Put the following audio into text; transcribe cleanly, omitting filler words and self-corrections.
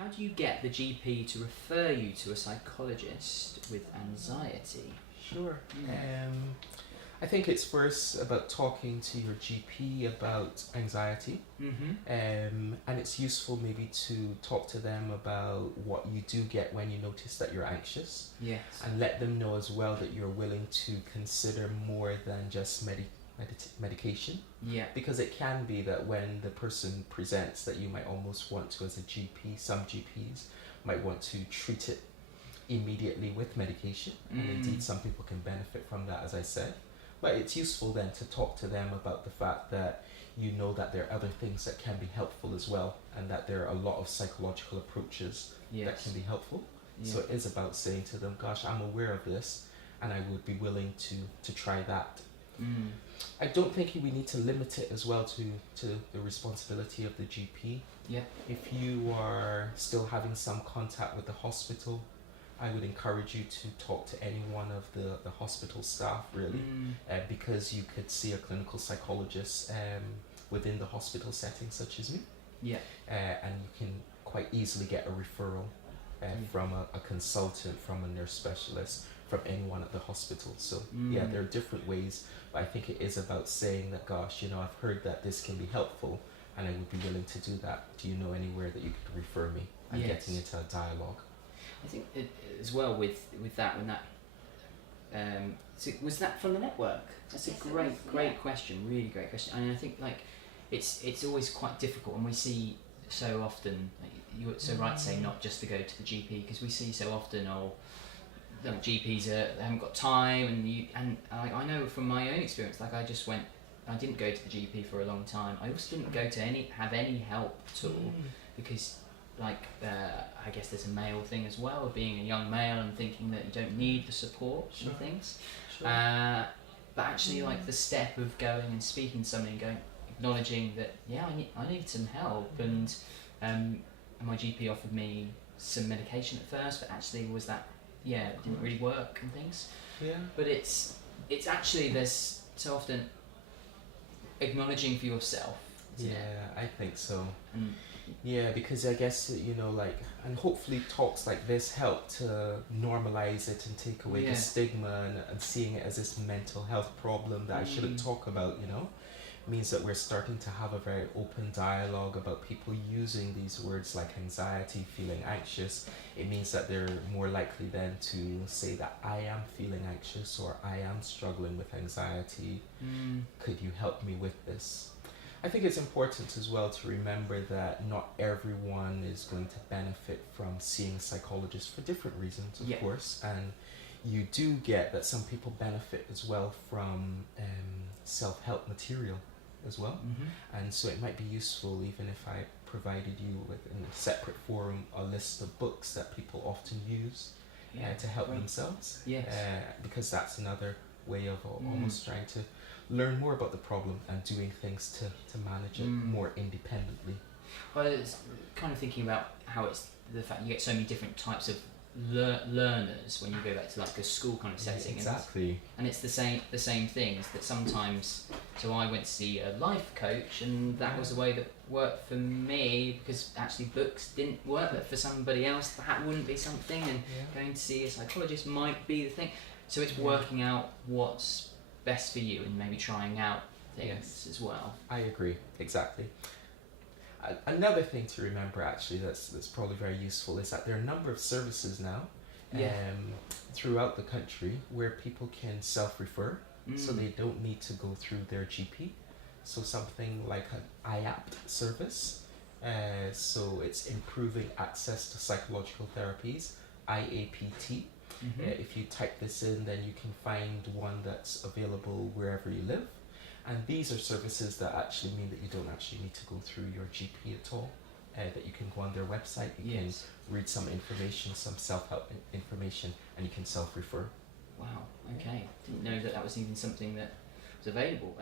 how do you get the GP to refer you to a psychologist with anxiety? Sure. I think it's first about talking to your GP about anxiety, and it's useful maybe to talk to them about what you do get when you notice that you're anxious, Yes. and let them know as well that you're willing to consider more than just medication. Yeah. Because it can be that when the person presents that you might almost want to, as a GP, some GPs might want to treat it immediately with medication, and indeed some people can benefit from that, as I said. But it's useful then to talk to them about the fact that you know that there are other things that can be helpful as well, and that there are a lot of psychological approaches that can be helpful. So it is about saying to them, gosh, I'm aware of this and I would be willing to try that. I don't think we need to limit it as well to the responsibility of the GP. Yeah. If you are still having some contact with the hospital, I would encourage you to talk to any one of the hospital staff, really, because you could see a clinical psychologist within the hospital setting, such as me. Yeah. And you can quite easily get a referral from a consultant, from a nurse specialist, from anyone at the hospital. So yeah, there are different ways, but I think it is about saying that, gosh, I've heard that this can be helpful and I would be willing to do that. Do you know anywhere that you could refer me? And getting into a dialogue. I think as well with that, when that so was that from the network? That's a great question, really great question. And I think it's always quite difficult, and we see so often. You're so right to say not just to go to the GP, because we see so often GPs they haven't got time, and I know from my own experience, I didn't go to the GP for a long time. I also didn't go to have any help at all, because I guess there's a male thing as well, of being a young male and thinking that you don't need the support and things. Sure. But actually, the step of going and speaking to somebody and acknowledging that, I need some help, and my GP offered me some medication at first, but actually it didn't really work and things. Yeah. But it's actually, there's so often acknowledging for yourself. Isn't it? I think so. Yeah, because I guess, and hopefully talks like this help to normalize it and take away the stigma and seeing it as this mental health problem that I shouldn't talk about, means that we're starting to have a very open dialogue about people using these words like anxiety, feeling anxious. It means that they're more likely then to say that I am feeling anxious, or I am struggling with anxiety. Could you help me with this? I think it's important as well to remember that not everyone is going to benefit from seeing a psychologist for different reasons, of course, and you do get that some people benefit as well from self-help material as well, and so it might be useful even if I provided you with, in a separate forum, a list of books that people often use to help themselves, because that's another way of almost trying to learn more about the problem and doing things to manage it more independently. Well, it's kind of thinking about how it's the fact you get so many different types of learners when you go back to a school kind of setting. Exactly. And it's the same thing, is that sometimes, so I went to see a life coach, and that was the way that worked for me, because actually books didn't work, but for somebody else that wouldn't be something, and going to see a psychologist might be the thing. So it's working out what's best for you and maybe trying out things as well. I agree, exactly. Another thing to remember, actually, that's probably very useful, is that there are a number of services now throughout the country where people can self-refer, so they don't need to go through their GP. So something like an IAPT service, so it's improving access to psychological therapies, IAPT. If you type this in, then you can find one that's available wherever you live. And these are services that actually mean that you don't actually need to go through your GP at all, that you can go on their website, you can read some information, some self-help information, and you can self-refer. Wow, okay. Didn't know that was even something that was available.